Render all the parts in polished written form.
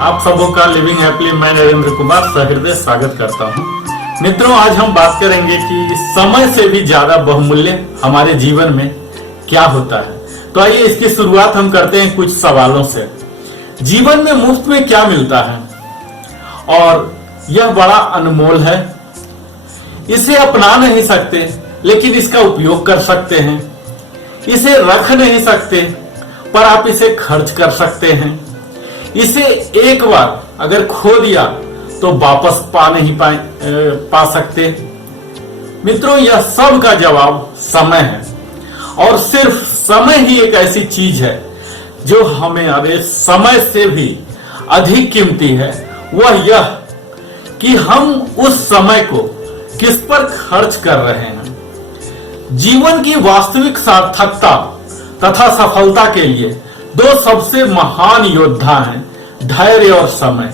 आप सबों का लिविंग हैप्पीली मैं नरेंद्र कुमार सहृदय स्वागत करता हूं। मित्रों, आज हम बात करेंगे कि समय से भी ज्यादा बहुमूल्य हमारे जीवन में क्या होता है। तो आइए इसकी शुरुआत हम करते हैं कुछ सवालों से। जीवन में मुफ्त में क्या मिलता है और यह बड़ा अनमोल है। इसे अपना नहीं सकते लेकिन इसका उपयोग कर सकते हैं। इसे रख नहीं सकते पर आप इसे खर्च कर सकते हैं। इसे एक बार अगर खो दिया तो वापस नहीं पा सकते। मित्रों, यह सब का जवाब समय है और सिर्फ समय ही एक ऐसी चीज है जो हमारे समय से भी अधिक कीमती है। वह यह कि हम उस समय को किस पर खर्च कर रहे हैं। जीवन की वास्तविक सार्थकता तथा सफलता के लिए दो सबसे महान योद्धा हैं, धैर्य और समय।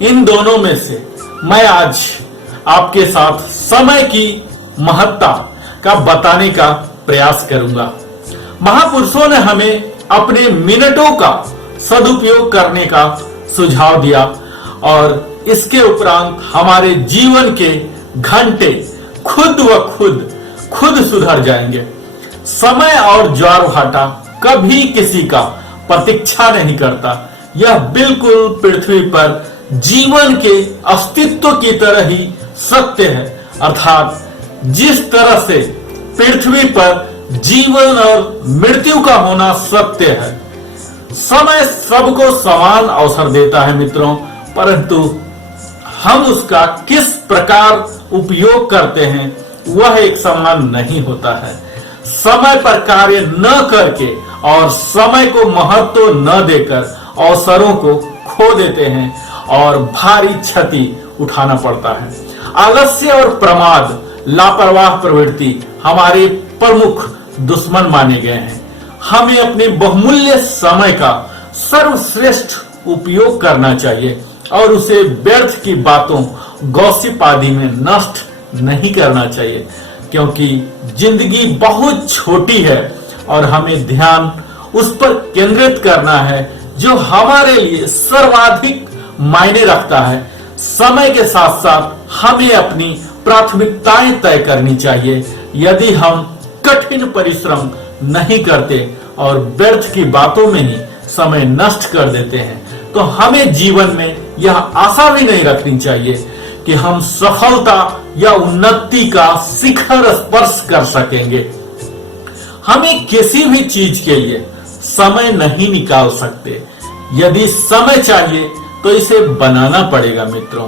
इन दोनों में से मैं आज आपके साथ समय की महत्ता का बताने का प्रयास करूंगा। महापुरुषों ने हमें अपने मिनटों का सदुपयोग करने का सुझाव दिया और इसके उपरांत हमारे जीवन के घंटे खुद व खुद सुधर जाएंगे। समय और ज्वार भाटा कभी किसी का प्रतीक्षा नहीं करता। यह बिल्कुल पृथ्वी पर जीवन के अस्तित्व की तरह ही सत्य है। अर्थात जिस तरह से पृथ्वी पर जीवन और मृत्यु का होना सत्य है, समय सबको समान अवसर देता है मित्रों, परंतु हम उसका किस प्रकार उपयोग करते हैं वह एक समान नहीं होता है। समय पर कार्य न करके और समय को महत्व न देकर अवसरों को खो देते हैं और भारी क्षति उठाना पड़ता है। आलस्य और प्रमाद, लापरवाह प्रवृत्ति हमारे प्रमुख दुश्मन माने गए हैं। हमें अपने बहुमूल्य समय का सर्वश्रेष्ठ उपयोग करना चाहिए और उसे व्यर्थ की बातों, गॉसिप आदि में नष्ट नहीं करना चाहिए, क्योंकि जिंदगी बहुत छोटी है और हमें ध्यान उस पर केंद्रित करना है जो हमारे लिए सर्वाधिक मायने रखता है। समय के साथ साथ हमें अपनी प्राथमिकताएं तय करनी चाहिए। यदि हम कठिन परिश्रम नहीं करते और व्यर्थ की बातों में ही समय नष्ट कर देते हैं तो हमें जीवन में यह आशा भी नहीं रखनी चाहिए कि हम सफलता या उन्नति का शिखर स्पर्श कर सकेंगे। हमें किसी भी चीज के लिए समय नहीं निकाल सकते। यदि समय चाहिए तो इसे बनाना पड़ेगा मित्रों।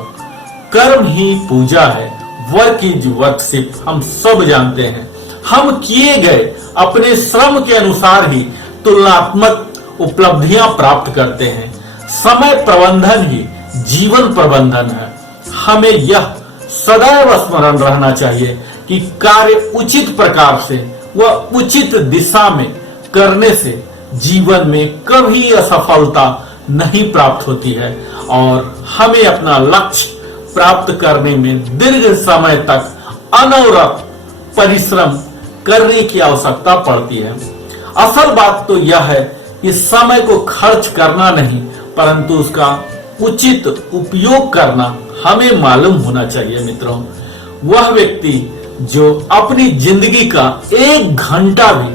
कर्म ही पूजा है, वर्क इज वर्कशिप, हम सब जानते हैं। हम किए गए अपने श्रम के अनुसार ही तुलनात्मक उपलब्धियां प्राप्त करते हैं। समय प्रबंधन ही जीवन प्रबंधन है। हमें यह सदैव स्मरण रहना चाहिए कि कार्य उचित प्रकार से व उचित दिशा में करने से जीवन में कभी असफलता नहीं प्राप्त होती है और हमें अपना लक्ष्य प्राप्त करने में दीर्घ समय तक अनवरत परिश्रम करने की आवश्यकता पड़ती है। असल बात तो यह है कि समय को खर्च करना नहीं परंतु उसका उचित उपयोग करना हमें मालूम होना चाहिए मित्रों। वह व्यक्ति जो अपनी जिंदगी का एक घंटा भी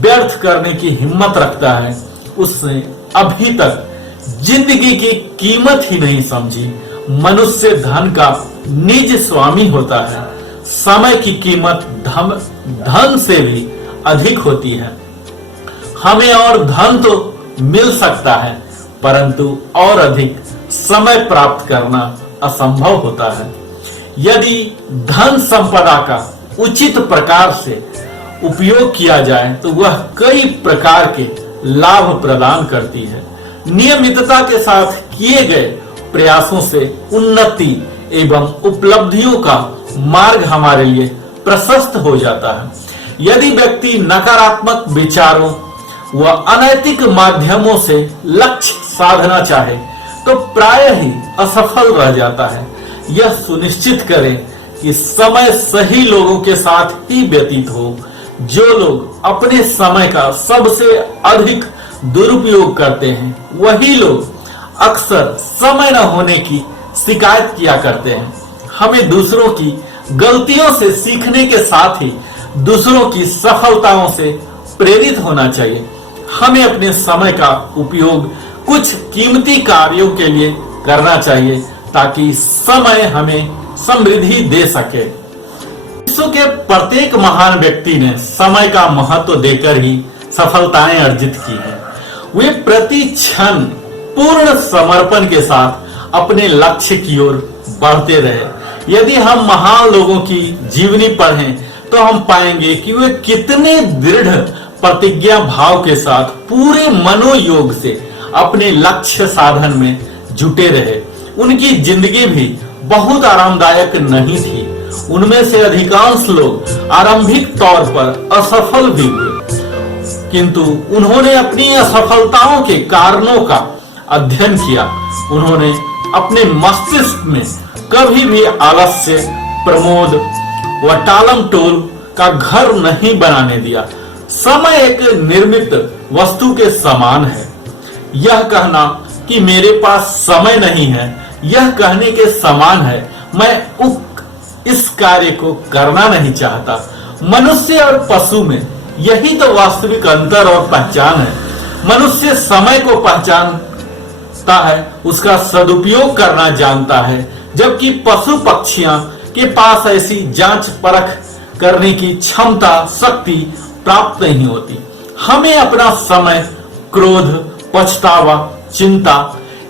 व्यर्थ करने की हिम्मत रखता है उसने अभी तक जिंदगी की कीमत ही नहीं समझी। मनुष्य धन का निज स्वामी होता है। समय की कीमत धन से भी अधिक होती है। हमें और धन तो मिल सकता है परंतु और अधिक समय प्राप्त करना असंभव होता है। यदि धन संपदा का उचित प्रकार से उपयोग किया जाए तो वह कई प्रकार के लाभ प्रदान करती है। नियमितता के साथ किए गए प्रयासों से उन्नति एवं उपलब्धियों का मार्ग हमारे लिए प्रशस्त हो जाता है। यदि व्यक्ति नकारात्मक विचारों व अनैतिक माध्यमों से लक्ष्य साधना चाहे तो प्राय ही असफल रह जाता है। यह सुनिश्चित करें कि समय सही लोगों के साथ ही व्यतीत हो। जो लोग अपने समय का सबसे अधिक दुरुपयोग करते हैं वही लोग अक्सर समय न होने की शिकायत किया करते हैं। हमें दूसरों की गलतियों से सीखने के साथ ही दूसरों की सफलताओं से प्रेरित होना चाहिए। हमें अपने समय का उपयोग कुछ कीमती कार्यों के लिए करना चाहिए ताकि समय हमें समृद्धि दे सके। विश्व के प्रत्येक महान व्यक्ति ने समय का महत्व देकर ही सफलताएं अर्जित की हैं। वे प्रति क्षण पूर्ण समर्पण के साथ अपने लक्ष्य की ओर बढ़ते रहे। यदि हम महान लोगों की जीवनी पढ़ें तो हम पाएंगे कि वे कितने दृढ़ प्रतिज्ञा भाव के साथ पूरे मनोयोग से अपने लक्ष्य साधन में जुटे रहे। उनकी जिंदगी भी बहुत आरामदायक नहीं थी। उनमें से अधिकांश लोग आरंभिक तौर पर असफल भी हुए, किंतु उन्होंने अपनी असफलताओं के कारणों का अध्ययन किया। उन्होंने अपने मस्तिष्क में कभी भी आलस्य, प्रमोद व टालम टोल का घर नहीं बनाने दिया। समय एक निर्मित वस्तु के समान है। यह कहना कि मेरे पास समय नहीं है, यह कहने के समान है मैं इस कार्य को करना नहीं चाहता। मनुष्य और पशु में यही तो वास्तविक अंतर और पहचान है। मनुष्य समय को पहचानता है, उसका सदुपयोग करना जानता है, जबकि पशु पक्षियां के पास ऐसी जांच परख करने की क्षमता, शक्ति प्राप्त नहीं होती। हमें अपना समय क्रोध, पछतावा, चिंता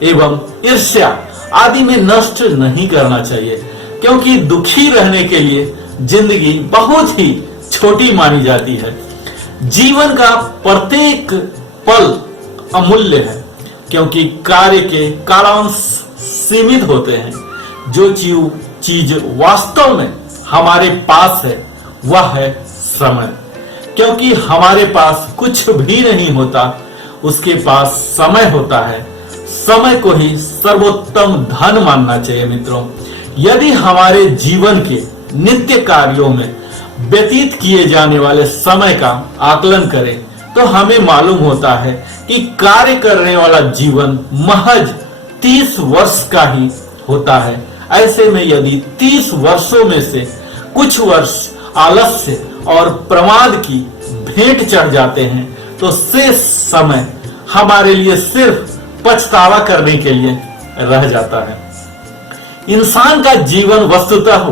एवं ईर्ष्या आदि में नष्ट नहीं करना चाहिए, क्योंकि दुखी रहने के लिए जिंदगी बहुत ही छोटी मानी जाती है। जीवन का प्रत्येक पल अमूल्य है, क्योंकि कार्य के कालांश सीमित होते हैं। जो चीज वास्तव में हमारे पास है वह है समय। क्योंकि हमारे पास कुछ भी नहीं होता, उसके पास समय होता है। समय को ही सर्वोत्तम धन मानना चाहिए। मित्रों, यदि हमारे जीवन के नित्य कार्यों में व्यतीत किए जाने वाले समय का आकलन करें तो हमें मालूम होता है कि कार्य करने वाला जीवन महज 30 वर्ष का ही होता है। ऐसे में यदि 30 वर्षों में से कुछ वर्ष आलस्य और प्रमाद की भेंट चढ़ जाते हैं तो शेष समय हमारे लिए सिर्फ पछतावा करने के लिए रह जाता है। इंसान का जीवन वस्तुतः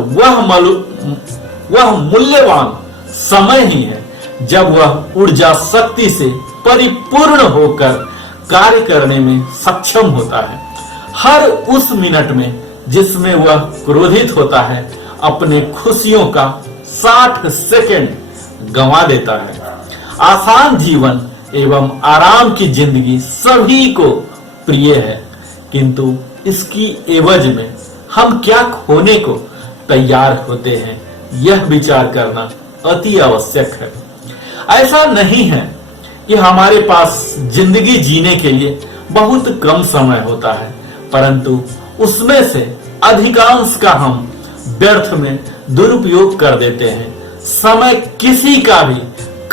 वह मूल्यवान समय ही है जब वह ऊर्जा शक्ति से परिपूर्ण होकर कार्य करने में सक्षम होता है। हर उस मिनट में जिसमें वह क्रोधित होता है, अपने खुशियों का 60 सेकंड गंवा देता है। आसान जीवन एवं आराम की जिंदगी सभी को प्रिय है, किंतु इसकी एवज में हम क्या खोने को तैयार होते हैं, यह विचार करना अति आवश्यक है। ऐसा नहीं है कि हमारे पास जिंदगी जीने के लिए बहुत कम समय होता है, परंतु उसमें से अधिकांश का हम व्यर्थ में दुरुपयोग कर देते हैं। समय किसी का भी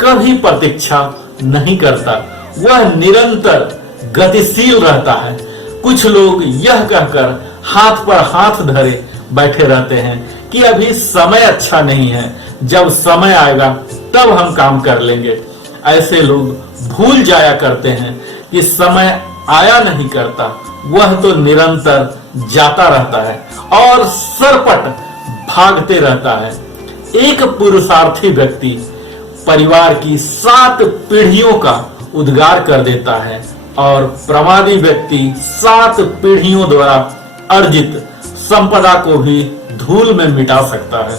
कभी प्रतीक्षा नहीं करता, वह निरंतर गतिशील रहता है। कुछ लोग यह कहकर हाथ पर हाथ धरे बैठे रहते हैं कि अभी समय अच्छा नहीं है, जब समय आएगा तब हम काम कर लेंगे। ऐसे लोग भूल जाया करते हैं कि समय आया नहीं करता, वह तो निरंतर जाता रहता है और सरपट भागते रहता है। एक पुरुषार्थी व्यक्ति परिवार की 7 पीढ़ियों का उद्धार कर देता है और प्रमादी व्यक्ति 7 पीढ़ियों द्वारा अर्जित संपदा को भी धूल में मिटा सकता है।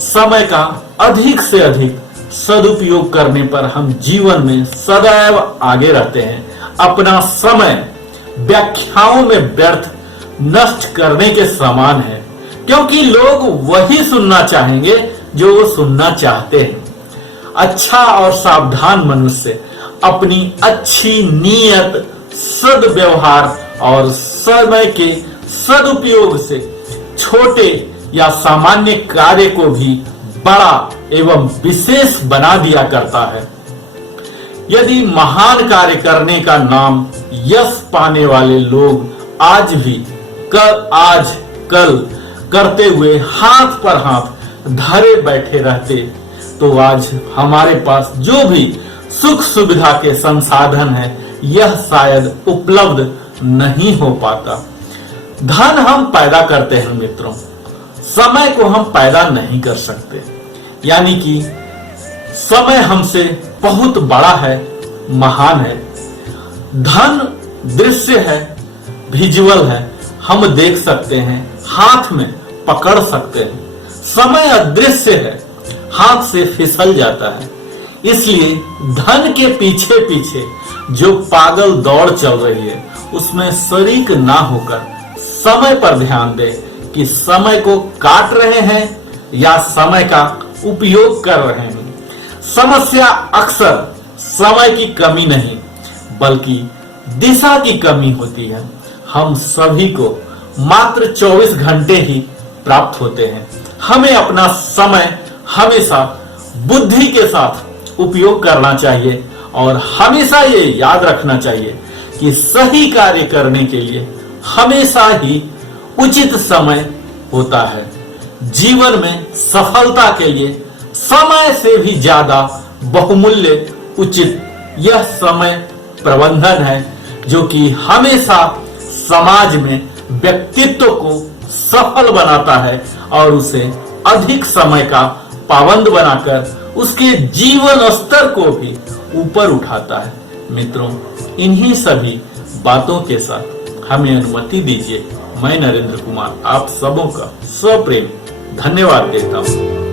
समय का अधिक से अधिक सदुपयोग करने पर हम जीवन में सदैव आगे रहते हैं। अपना समय व्याख्याओं में व्यर्थ नष्ट करने के समान है, क्योंकि लोग वही सुनना चाहेंगे जो वो सुनना चाहते हैं। अच्छा और सावधान मनुष्य अपनी अच्छी नीयत, सद्व्यवहार और समय के सदुपयोग से छोटे या सामान्य कार्य को भी बड़ा एवं विशेष बना दिया करता है। यदि महान कार्य करने का नाम यश पाने वाले लोग आज भी कल करते हुए हाथ पर हाथ धरे बैठे रहते, तो आज हमारे पास जो भी सुख सुविधा के संसाधन है यह शायद उपलब्ध नहीं हो पाता। धन हम पैदा करते हैं मित्रों, समय को हम पैदा नहीं कर सकते। यानी कि समय हमसे बहुत बड़ा है, महान है। धन दृश्य है, विजुअल है, हम देख सकते हैं, हाथ में पकड़ सकते हैं। समय अदृश्य है, हाथ से फिसल जाता है। इसलिए धन के पीछे पीछे जो पागल दौड़ चल रही है उसमें शरीक ना होकर समय पर ध्यान दे कि समय को काट रहे हैं या समय का उपयोग कर रहे हैं। समस्या अक्सर समय की कमी नहीं बल्कि दिशा की कमी होती है। हम सभी को मात्र 24 घंटे ही प्राप्त होते हैं। हमें अपना समय हमेशा बुद्धि के साथ उपयोग करना चाहिए और हमेशा ये याद रखना चाहिए कि सही कार्य करने के लिए हमेशा ही उचित समय होता है। जीवन में सफलता के लिए समय से भी ज्यादा बहुमूल्य उचित यह समय प्रबंधन है, जो कि हमेशा समाज में व्यक्तित्व को सफल बनाता है और उसे अधिक समय का पाबंद बनाकर उसके जीवन स्तर को भी ऊपर उठाता है। मित्रों, इन्हीं सभी बातों के साथ हमें अनुमति दीजिए, मैं नरेंद्र कुमार आप सबों का सप्रेम धन्यवाद देता हूँ।